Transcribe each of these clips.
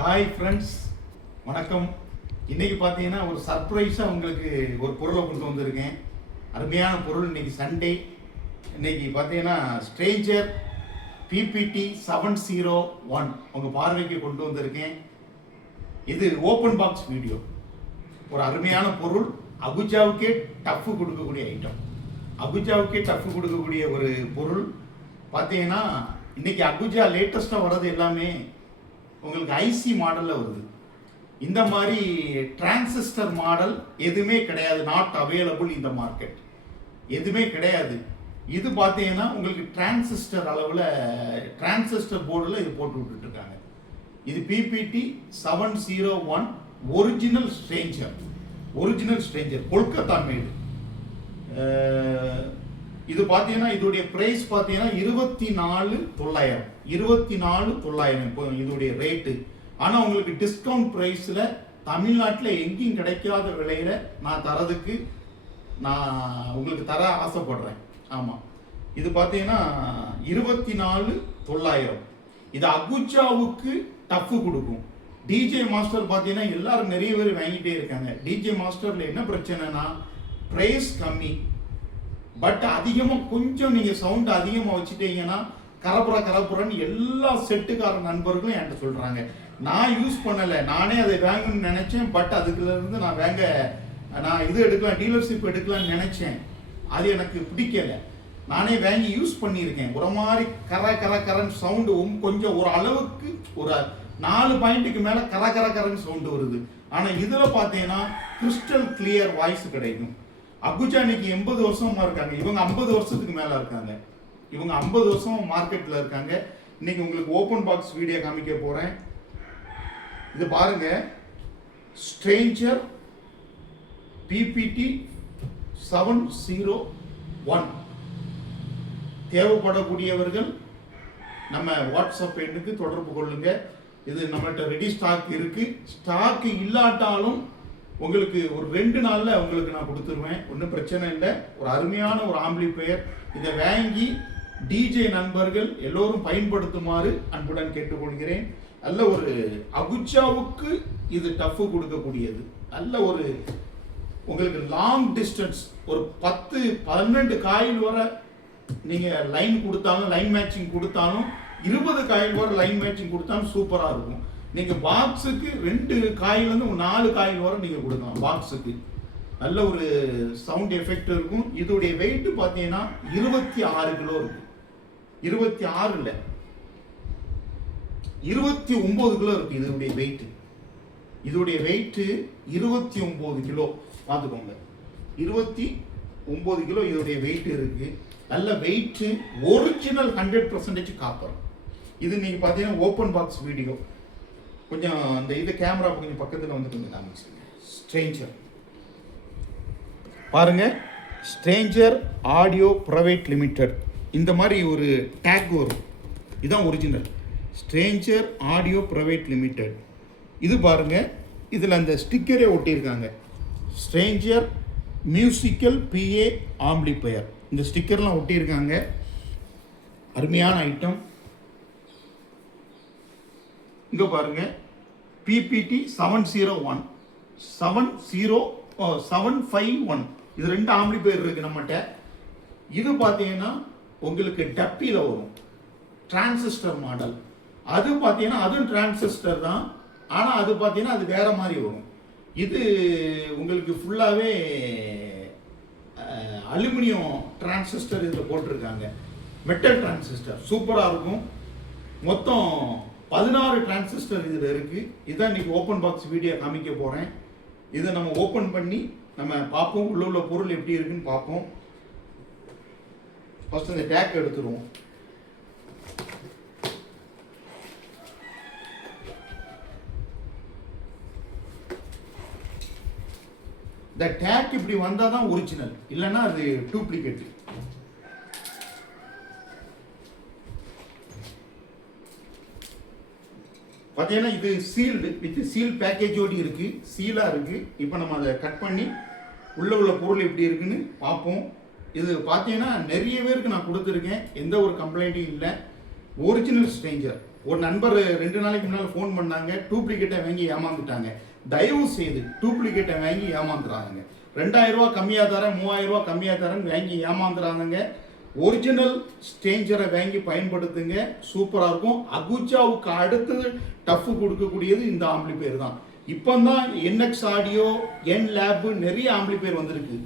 Hi friends, வணக்கம். இன்றைக்கி பார்த்தீங்கன்னா ஒரு சர்ப்ரைஸாக உங்களுக்கு ஒரு பொருளை கொண்டு வந்திருக்கேன். அருமையான பொருள். இன்றைக்கி சண்டே. இன்றைக்கி பார்த்தீங்கன்னா ஸ்ட்ரேஞ்சர் பிபிடி 701 உங்கள் பார்வைக்கு கொண்டு வந்திருக்கேன். இது ஓப்பன் பாக்ஸ் வீடியோ. ஒரு அருமையான பொருள். அகுஜாவுக்கே டஃப்பு கொடுக்கக்கூடிய ஐட்டம். அகுஜாவுக்கே டஃப்பு கொடுக்கக்கூடிய ஒரு பொருள். பார்த்தீங்கன்னா இன்றைக்கி அகுஜா லேட்டஸ்ட்டாக வர்றது எல்லாமே உங்களுக்கு ஐசி மாடலில் வருது. இந்த மாதிரி டிரான்சிஸ்டர் மாடல் எதுவுமே கிடையாது. நாட் அவைலபிள் இந்த மார்க்கெட். எதுவுமே கிடையாது. இது பார்த்தீங்கன்னா உங்களுக்கு டிரான்சிஸ்டர் அளவில் டிரான்சிஸ்டர் போர்டில் இது போட்டு விட்டுருக்காங்க. இது PPT 701 original stranger. Original stranger Kolkata made. இது பார்த்தீங்கன்னா இதோடைய ப்ரைஸ் பார்த்தீங்கன்னா 24,900 இப்போ இதோடைய ரேட்டு. ஆனால் உங்களுக்கு டிஸ்கவுண்ட் ப்ரைஸில் தமிழ்நாட்டில் எங்கேயும் கிடைக்காத விலையில் நான் தரதுக்கு நான் உங்களுக்கு தர ஆசைப்படுறேன். ஆமாம், இது பார்த்தீங்கன்னா 24,900. இது அகுஜாவுக்கு டஃப்பு கொடுக்கும். டிஜே மாஸ்டர் பார்த்தீங்கன்னா எல்லாரும் நிறைய பேர் வாங்கிட்டே இருக்காங்க. டிஜே மாஸ்டரில் என்ன பிரச்சனைனா ப்ரைஸ் கம்மி, பட் அதிகமாக கொஞ்சம் நீங்கள் சவுண்ட் அதிகமாக வச்சுட்டீங்கன்னா கரப்புறன்னு எல்லா செட்டுக்கார நண்பர்களும் என்கிட்ட சொல்கிறாங்க. நான் யூஸ் பண்ணலை, நானே அதை வாங்கணும்னு நினச்சேன். பட் அதுக்குலேருந்து நான் இது எடுக்கலாம், டீலர்ஷிப் எடுக்கலாம்னு நினச்சேன். அது எனக்கு பிடிக்கலை. நானே வாங்கி யூஸ் பண்ணியிருக்கேன். ஒரு மாதிரி கரன்னு சவுண்டு கொஞ்சம் ஒரு அளவுக்கு ஒரு 4 பாயிண்ட்டுக்கு மேலே கரன்னு சவுண்டு வருது. ஆனால் இதில் பார்த்தீங்கன்னா கிறிஸ்டல் கிளியர் வாய்ஸ் கிடைக்கும். அகுஜா இன்னைக்கு 80 வருஷமா இருக்காங்க. இவங்க 50 வருஷத்துக்கு மேல இருக்காங்க. இவங்க 50 வருஷம் மார்க்கெட்ல இருக்காங்க. இன்னைக்கு உங்களுக்கு ஓப்பன் பாக்ஸ் வீடியோ காமிக்க போறேன். இது பாருங்க, ஸ்ட்ரேஞ்சர் பிபிடி 701. தேவைப்படக்கூடியவர்கள் நம்ம வாட்ஸ்அப் எண்ணுக்கு தொடர்பு கொள்ளுங்க. இது நம்மகிட்ட ரெடி ஸ்டாக் இருக்கு. ஸ்டாக் இல்லாட்டாலும் உங்களுக்கு ஒரு 2 நாளில் உங்களுக்கு நான் கொடுத்துருவேன். ஒன்றும் பிரச்சனை இல்லை. ஒரு அருமையான ஒரு ஆம்பிளிஃபையர். இதை வாங்கி டிஜே நண்பர்கள் எல்லோரும் பயன்படுத்துமாறு அன்புடன் கேட்டுக்கொள்கிறேன். நல்ல ஒரு அகுஜாவுக்கு இது டஃப்பு கொடுக்கக்கூடியது. நல்ல ஒரு உங்களுக்கு லாங் டிஸ்டன்ஸ் ஒரு 10-12 காயில் வர நீங்கள் லைன் கொடுத்தாலும், லைன் மேட்சிங் கொடுத்தாலும், 20 காயில் வர லைன் மேட்சிங் கொடுத்தாலும் சூப்பராக இருக்கும். நீங்க பாக்ஸுக்கு 2 காயிலிருந்து 4 காயில் வரை நீங்க கொடுக்கலாம். பாக்ஸுக்கு நல்ல ஒரு சவுண்ட் எஃபெக்ட் இருக்கும். இதோடைய வெயிட் பார்த்தீங்கன்னா 26 கிலோ இருக்கு. 26 இல்லை, 29 கிலோ இருக்கு இதோடைய வெயிட். இதோடைய வெயிட் 29 கிலோ. பார்த்துக்கோங்க, 29 கிலோ இதோடைய வெயிட் இருக்கு. நல்ல வெயிட். Original 100% copper. இது நீங்க பார்த்தீங்கன்னா ஓப்பன் பாக்ஸ் வீடியோ. கொஞ்சம் அந்த இது கேமரா கொஞ்சம் பக்கத்தில் வந்து கொஞ்சம் காமிச்சுங்க. ஸ்ட்ரேஞ்சர் பாருங்க, ஸ்ட்ரேஞ்சர் ஆடியோ பிரைவேட் லிமிடெட். இந்த மாதிரி ஒரு டேக் வரும். இதுதான் original stranger audio private limited. இது பாருங்க, இதில் அந்த ஸ்டிக்கரே ஒட்டியிருக்காங்க. Stranger musical PA amplifier. இந்த ஸ்டிக்கர்லாம் ஒட்டியிருக்காங்க. அருமையான ஐட்டம். இங்க பாருங்க, பிபிடி 701 751. இது 2 ஆம்பிளிஃபையர் இருக்கு நம்மகிட்ட. இது பார்த்தீங்கன்னா உங்களுக்கு டப்பியில் வரும், டிரான்சிஸ்டர் மாடல். அது பார்த்தீங்கன்னா அதுவும் டிரான்சிஸ்டர் தான், ஆனால் அது பார்த்தீங்கன்னா அது வேற மாதிரி வரும். இது உங்களுக்கு ஃபுல்லாகவே அலுமினியம் டிரான்சிஸ்டர் இதில் போட்டிருக்காங்க. மெட்டல் டிரான்சிஸ்டர் சூப்பராக இருக்கும். மொத்தம் 16 டிரான்சிஸ்டர் இதில் இருக்குது. இதான் இன்னைக்கு ஓப்பன் பாக்ஸ் வீடியோ காமிக்க போகிறேன். இதை நம்ம ஓப்பன் பண்ணி நம்ம பார்ப்போம். உள்ள பொருள் எப்படி இருக்குன்னு பார்ப்போம். ஃபர்ஸ்ட் இந்த டேக் எடுத்துருவோம். இந்த டேக் இப்படி வந்தால் தான் ஒரிஜினல், இல்லைன்னா அது டூப்ளிகேட். பார்த்தீங்கன்னா இது சீல்டு வித் சீல் பேக்கேஜோடு இருக்கு. சீலாக இருக்கு. இப்போ நம்ம அதை கட் பண்ணி உள்ள பொருள் எப்படி இருக்குன்னு பார்ப்போம். இது பார்த்தீங்கன்னா நிறைய பேருக்கு நான் கொடுத்துருக்கேன். எந்த ஒரு கம்ப்ளைண்ட்டும் இல்லை. ஒரிஜினல் ஸ்ட்ரேஞ்சர் ஒரு நண்பர் 2 நாளைக்கு முன்னால் ஃபோன் பண்ணாங்க, டூப்ளிகேட்டை வாங்கி ஏமாந்துட்டாங்க. தயவு செய்து டூப்ளிகேட்டை வாங்கி ஏமாந்துறாங்க. 2000 ரூபா கம்மியாக தரேன், 3000 ரூபா கம்மியாக தரேன் வாங்கி ஏமாந்துறாங்க. ஒரிஜினல் ஸ்ட்ரேஞ்சரை வாங்கி பயன்படுத்துங்க, சூப்பராக இருக்கும். அகுச்சாவுக்கு அடுத்தது டஃப் கொடுக்கக்கூடியது இந்த ஆம்பிளிஃபையர் தான். இப்போ தான் என்எக்ஸ் ஆடியோ, என் லேப் நிறைய ஆம்பிளிஃபையர் வந்திருக்கு,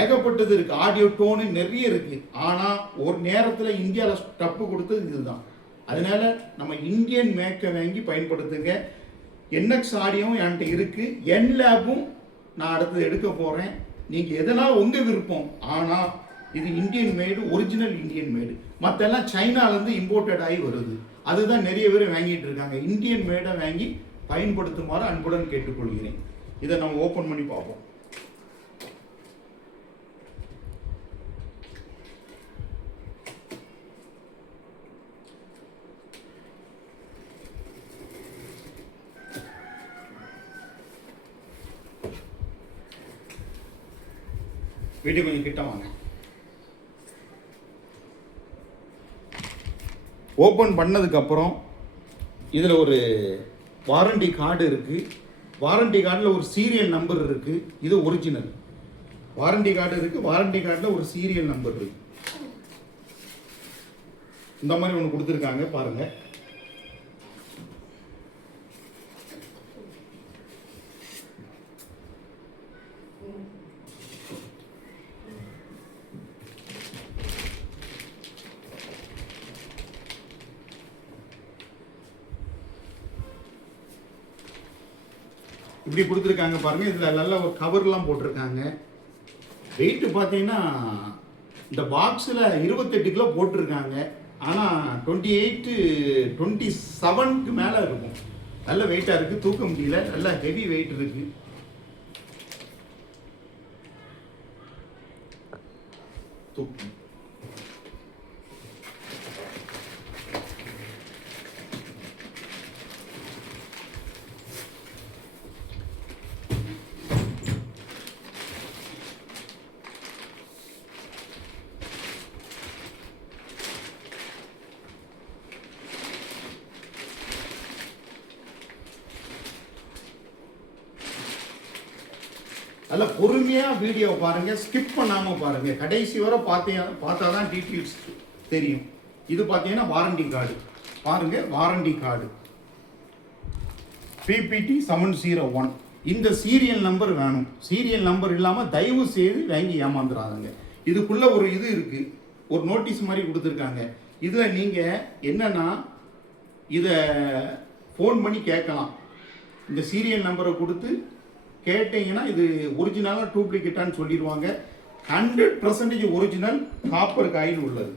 ஏகப்பட்டது இருக்கு, ஆடியோ டோனு நிறைய இருக்கு. ஆனால் ஒரு நேரத்தில் இந்தியாவில் டப்பு கொடுத்தது இதுதான். அதனால நம்ம இந்தியன் மேக்கை வாங்கி பயன்படுத்துங்க. என்எக்ஸ் ஆடியோவும் என்கிட்ட இருக்கு, என் லேப்பும் நான் அடுத்தது எடுக்க போகிறேன். நீங்கள் எதனால் உங்கள் விருப்பம், ஆனால் இது இந்தியன் மேடு, ஒரிஜினல் இந்தியன் மேடு. மற்றெல்லாம் சைனாலேருந்து இம்போர்ட்டட் ஆகி வருது, அதுதான் நிறைய பேர் வாங்கிட்டு இருக்காங்க. இந்தியன் மேடை வாங்கி பயன்படுத்துமாறு அன்புடன் கேட்டுக்கொள்கிறேன். இதை நம்ம ஓப்பன் பண்ணி பார்ப்போம். வீடியோ கொஞ்சம் கிட்ட வாங்க. ஓப்பன் பண்ணதுக்கப்புறம் இதில் ஒரு வாரண்டி கார்டு இருக்குது. வாரண்டி கார்டில் ஒரு சீரியல் நம்பர் இருக்குது. இது ஒரிஜினல் வாரண்டி கார்டு இருக்குது. வாரண்டி கார்டில் ஒரு சீரியல் நம்பர் இருக்குது. இந்த மாதிரி ஒன்று கொடுத்துருக்காங்க பாருங்கள். இப்படி கொடுத்துருக்காங்க பாருங்க. இதில் நல்ல ஒரு கவர்லாம் போட்டிருக்காங்க. வெயிட்டு பார்த்தீங்கன்னா இந்த பாக்ஸில் 28 கிலோ போட்டிருக்காங்க. ஆனால் 28 27க்கு மேலே இருக்கும். நல்ல வெயிட்டாக இருக்குது, தூக்க முடியல, நல்ல ஹெவி வெயிட் இருக்குது. தூக்கம் நல்ல பொறுமையாக வீடியோ பாருங்கள், ஸ்கிப் பண்ணாமல் பாருங்கள், கடைசி வரை பார்த்தா தான் டீட்டெயில்ஸ் தெரியும். இது பார்த்தீங்கன்னா வாரண்டி கார்டு பாருங்கள். Warranty card PPT 701. இந்த சீரியல் நம்பர் வேணும். சீரியல் நம்பர் இல்லாமல் தயவு செய்து வாங்கி ஏமாந்துடாதங்க. இதுக்குள்ளே ஒரு இது இருக்குது, ஒரு நோட்டீஸ் மாதிரி கொடுத்துருக்காங்க. இதில் நீங்கள் என்னென்னா இதை ஃபோன் பண்ணி கேட்கலாம். இந்த சீரியல் நம்பரை கொடுத்து கேட்டீங்கன்னா இது ஒரிஜினலாக டூப்ளிகேட்டான்னு சொல்லிடுவாங்க. 100% ஒரிஜினல் காப்பர் காயில் உள்ளது.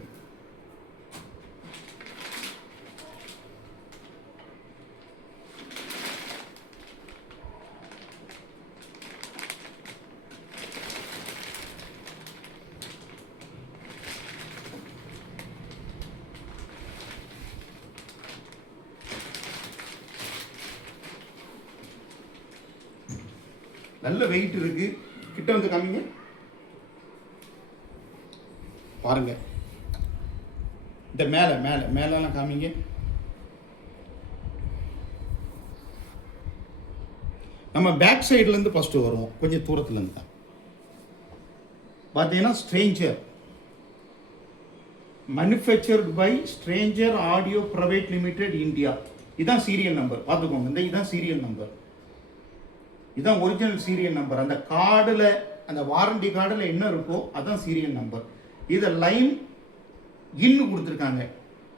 நல்ல வெயிட் இருக்கு. கிட்ட வந்து காமிங்க பாருங்க. இந்த மேலே மேலே மேலெல்லாம் காமிங்க. நம்ம பேக் சைட்லேருந்து ஃபஸ்ட்டு வருவோம், கொஞ்சம் தூரத்துலேருந்து தான். பார்த்தீங்கன்னா stranger, manufactured by stranger audio private limited India. இதுதான் சீரியல் நம்பர், பார்த்துக்கோங்க. இதுதான் சீரியல் நம்பர், இதுதான் ஒரிஜினல் சீரியல் நம்பர். அந்த கார்டில், அந்த வாரண்டி கார்டில் என்ன இருக்கோ அதுதான் சீரியல் நம்பர். இதை லைன் இன்னு கொடுத்துருக்காங்க,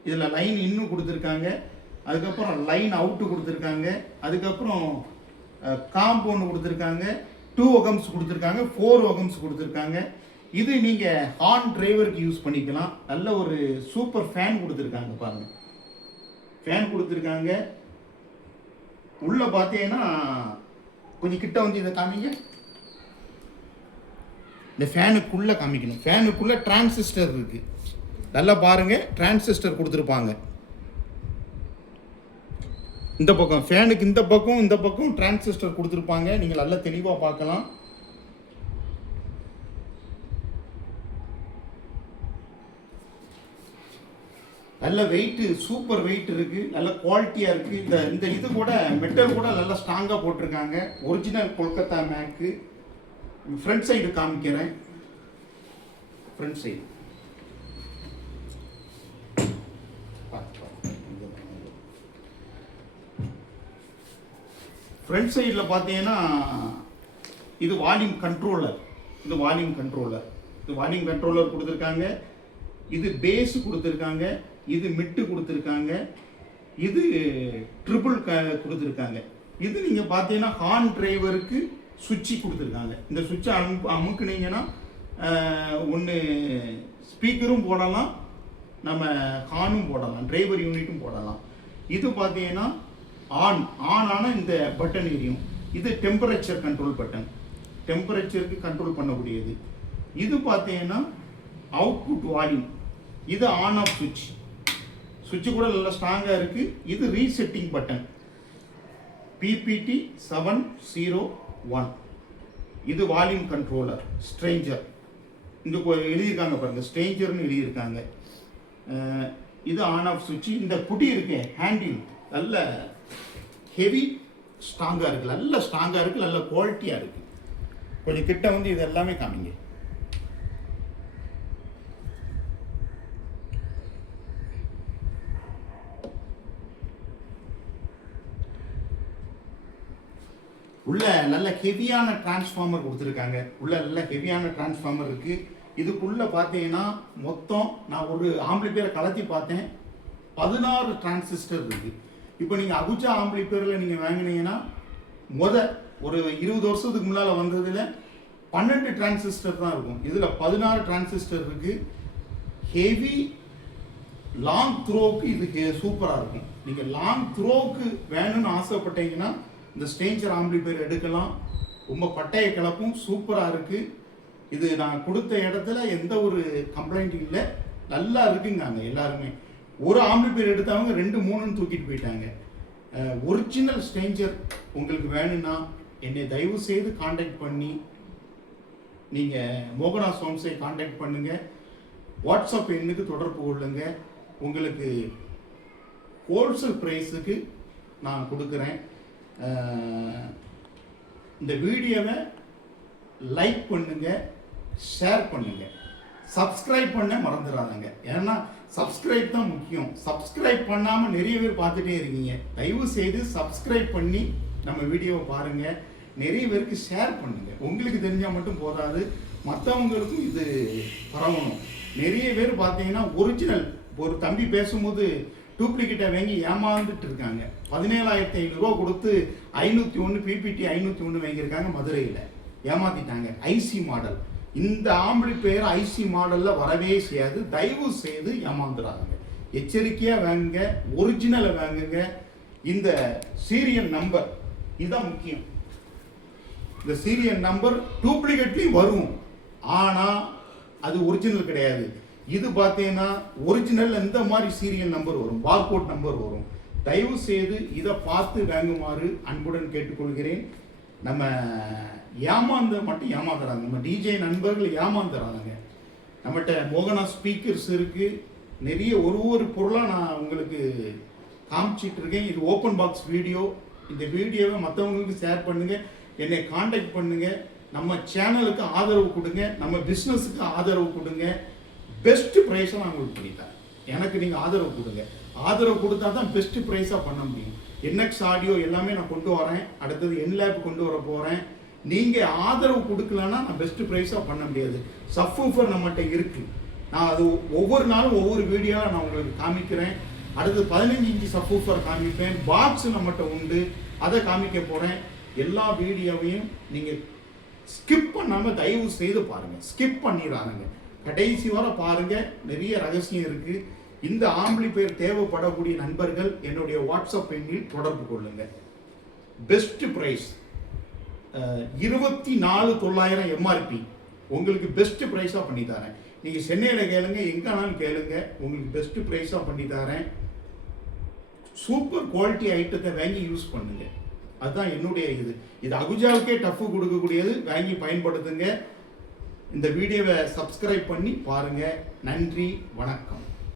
இதில் லைன் இன்னு கொடுத்துருக்காங்க, அதுக்கப்புறம் லைன் அவுட்டு கொடுத்துருக்காங்க, அதுக்கப்புறம் காம்பவுண்டு கொடுத்துருக்காங்க, 2 ohms கொடுத்துருக்காங்க, 4 ohms கொடுத்துருக்காங்க. இது நீங்கள் ஹார்ன் டிரைவருக்கு யூஸ் பண்ணிக்கலாம். நல்ல ஒரு சூப்பர் ஃபேன் கொடுத்துருக்காங்க பாருங்கள். ஃபேன் கொடுத்துருக்காங்க. உள்ளே பார்த்தீங்கன்னா கொஞ்சம் கிட்ட வந்து இதை காமிங்க. இந்த ஃபேனுக்குள்ளே காமிக்கணும். ஃபேனுக்குள்ளே டிரான்சிஸ்டர் இருக்குது, நல்லா பாருங்கள். டிரான்சிஸ்டர் கொடுத்துருப்பாங்க. இந்த பக்கம் ஃபேனுக்கு இந்த பக்கம் டிரான்சிஸ்டர் கொடுத்துருப்பாங்க. நீங்கள் நல்லா தெளிவாக பார்க்கலாம். நல்ல வெயிட்டு, சூப்பர் வெயிட் இருக்கு, நல்ல குவாலிட்டியா இருக்கு. இந்த இது கூட மெட்டல் கூட நல்லா ஸ்ட்ராங்கா போட்டிருக்காங்க. ஒரிஜினல் கொல்கத்தா மேக்கு. ஃப்ரண்ட் சைடு காமிக்கிறேன். ஃப்ரண்ட் சைடு ஃப்ரண்ட் சைடில் பார்த்தீங்கன்னா இது வால்யூம் கண்ட்ரோலர். இது வால்யூம் கண்ட்ரோலர் கொடுத்துருக்காங்க. இது பேஸ் கொடுத்துருக்காங்க. இது மிட்டு கொடுத்துருக்காங்க. இது ட்ரிபிள் கொடுத்துருக்காங்க. இது நீங்கள் பார்த்தீங்கன்னா ஹார்ன் டிரைவருக்கு சுவிட்சு கொடுத்துருக்காங்க. இந்த சுவிட்சை அமுக்குனீங்கன்னா ஒன்று ஸ்பீக்கரும் போடலாம், நம்ம ஹார்னும் போடலாம், டிரைவர் யூனிட்டும் போடலாம். இது பார்த்தீங்கன்னா ஆன் ஆனால் இந்த பட்டன் எரியும். இது டெம்பரேச்சர் கண்ட்ரோல் பட்டன், டெம்பரேச்சருக்கு கண்ட்ரோல் பண்ணக்கூடியது. இது பார்த்தீங்கன்னா அவுட்புட் வால்யூம். இது ஆன் ஆஃப் சுவிட்ச் கூட நல்லா ஸ்ட்ராங்காக இருக்குது. இது ரீசெட்டிங் பட்டன் PPT 701. இது வால்யூம் கண்ட்ரோலர் ஸ்ட்ரேஞ்சர். இந்த எழுதியிருக்காங்க பாருங்கள், ஸ்ட்ரேஞ்சர்னு எழுதியிருக்காங்க. இது ஆன் ஆஃப் சுவிட்ச். இந்த புடி இருக்கு ஹேண்டில் நல்ல ஹெவி ஸ்ட்ராங்காக இருக்குது, நல்ல குவாலிட்டியாக இருக்குது. கொஞ்சம் கிட்ட வந்து இது எல்லாமே காமிங்க. உள்ள நல்ல ஹெவியான டிரான்ஸ்ஃபார்மர் கொடுத்துருக்காங்க. உள்ள நல்ல ஹெவியான டிரான்ஸ்ஃபார்மர் இருக்குது. இதுக்குள்ளே பார்த்தீங்கன்னா மொத்தம் நான் ஒரு ஆம்பிளிஃபையரை கலத்தி பார்த்தேன், 16 டிரான்சிஸ்டர் இருக்குது. இப்போ நீங்கள் அகுச்சா ஆம்பிளிஃபையரில் நீங்கள் வாங்கினீங்கன்னா ஒரு 20 வருஷத்துக்கு முன்னால் வந்ததில் 12 டிரான்சிஸ்டர் தான் இருக்கும். இதில் 16 டிரான்சிஸ்டர் இருக்குது. ஹெவி லாங் த்ரோவுக்கு இது சூப்பராக இருக்கும். நீங்கள் லாங் த்ரோவுக்கு வேணும்னு ஆசைப்பட்டீங்கன்னா இந்த ஸ்ட்ரேஞ்சர் ஆம்பிளிஃபையர் எடுக்கலாம். ரொம்ப பட்டைய கலப்பும் சூப்பராக இருக்குது. இது நான் கொடுத்த இடத்துல எந்த ஒரு கம்ப்ளைண்ட் இல்லை, நல்லா இருக்குங்க. எல்லாருமே ஒரு ஆம்பிளிஃபையர் எடுத்தவங்க 2-3 தூக்கிட்டு போயிட்டாங்க. ஒரிஜினல் ஸ்ட்ரேஞ்சர் உங்களுக்கு வேணும்னா என்னை தயவு செய்து காண்டாக்ட் பண்ணி நீங்கள் மோகனா சவுண்ட்ஸை காண்டாக்ட் பண்ணுங்கள். வாட்ஸ்அப் எண்ணுக்கு தொடர்பு கொள்ளுங்க. உங்களுக்கு ஹோல்சேல் ப்ரைஸுக்கு நான் கொடுக்குறேன். இந்த வீடியோவை லைக் பண்ணுங்க, ஷேர் பண்ணுங்க, சப்ஸ்கிரைப் பண்ண மறந்துடாதீங்க. ஏன்னா சப்ஸ்கிரைப் தான் முக்கியம். சப்ஸ்கிரைப் பண்ணாமல் நிறைய பேர் பார்த்துட்டே இருக்கீங்க. தயவு செய்து சப்ஸ்கிரைப் பண்ணி நம்ம வீடியோவை பாருங்க, நிறைய பேருக்கு ஷேர் பண்ணுங்க. உங்களுக்கு தெரிஞ்சால் மட்டும் போதாது, மற்றவங்களுக்கும் இது பரவணும். நிறைய பேர் பார்த்தீங்கன்னா ஒரிஜினல் ஒரு தம்பி பேசும்போது டூப்ளிகேட்டை வாங்கி ஏமாந்துட்டு இருக்காங்க. 17,500 கொடுத்து 501 PPT 501 வாங்கியிருக்காங்க. மதுரையில் ஏமாத்திட்டாங்க. IC model. இந்த ஆம்பிளிஃபையர் ஐசி மாடலில் வரவே செய்யாது. தயவு செய்து ஏமாந்துடாங்க. எச்சரிக்கையாக வாங்குங்க, ஒரிஜினலை வாங்குங்க. இந்த சீரியல் நம்பர் இதுதான் முக்கியம். இந்த சீரியல் நம்பர் டூப்ளிகேட்லேயும் வரும், ஆனால் அது ஒரிஜினல் கிடையாது. இது பார்த்தீங்கன்னா ஒரிஜினல் இந்த மாதிரி சீரியல் நம்பர் வரும், பார்கோட் நம்பர் வரும். தயவு செய்து இதை பார்த்து வாங்குமாறு அன்புடன் கேட்டுக்கொள்கிறேன். நம்ம ஏமாந்துறாங்க, நம்ம டிஜே நண்பர்கள் ஏமாந்துறாங்க. நம்மகிட்ட மோகனா ஸ்பீக்கர்ஸ் இருக்குது, நிறைய ஒரு பொருளாக நான் உங்களுக்கு காமிச்சிட்டு இருக்கேன். இது ஓப்பன் பாக்ஸ் வீடியோ. இந்த வீடியோவை மற்றவங்களுக்கு ஷேர் பண்ணுங்கள், என்னை காண்டாக்ட் பண்ணுங்கள். நம்ம சேனலுக்கு ஆதரவு கொடுங்க, நம்ம பிஸ்னஸுக்கு ஆதரவு கொடுங்க. பெஸ்ட் ப்ரைஸாக நான் உங்களுக்கு பண்ணித்தரேன். எனக்கு நீங்கள் ஆதரவு கொடுங்க. ஆதரவு கொடுத்தா தான் பெஸ்ட் ப்ரைஸாக பண்ண முடியும். NX ஆடியோ எல்லாமே நான் கொண்டு வரேன். அடுத்தது NLab கொண்டு வர போகிறேன். நீங்கள் ஆதரவு கொடுக்கலன்னா நான் பெஸ்ட் ப்ரைஸாக பண்ண முடியாது. சப்வூஃபர் நம்மகிட்ட இருக்குது. நான் அது ஒவ்வொரு நாளும் ஒவ்வொரு வீடியோவாக நான் உங்களுக்கு காமிக்கிறேன். அடுத்து 15 இன்ச்சு சப்வூஃபர் காமிப்பேன். பாக்ஸ் நம்மகிட்ட உண்டு, அதை காமிக்க போகிறேன். எல்லா வீடியோவையும் நீங்கள் ஸ்கிப் பண்ணாமல் தயவு செய்து பாருங்கள். ஸ்கிப் பண்ணிடானுங்க, கடைசி வரை பாருங்கள். நிறைய ரகசியம் இருக்குது. இந்த ஆம்பிளிஃபையர் தேவைப்படக்கூடிய நண்பர்கள் என்னுடைய வாட்ஸ்அப் எண்ணில் தொடர்பு கொள்ளுங்கள். Best price 24,900 MRP. உங்களுக்கு பெஸ்ட் ப்ரைஸாக பண்ணி தரேன். நீங்கள் சென்னையில் கேளுங்க, எங்கேனாலும் கேளுங்க, உங்களுக்கு பெஸ்ட் ப்ரைஸாக பண்ணி தரேன். சூப்பர் குவாலிட்டி ஐட்டத்தை வாங்கி யூஸ் பண்ணுங்க. அதுதான் என்னுடைய இது அகுஜாவுக்கே டஃப் கொடுக்கக்கூடியது. வாங்கி பயன்படுத்துங்க. இந்த வீடியோவை சப்ஸ்கிரைப் பண்ணி பாருங்க. நன்றி, வணக்கம்.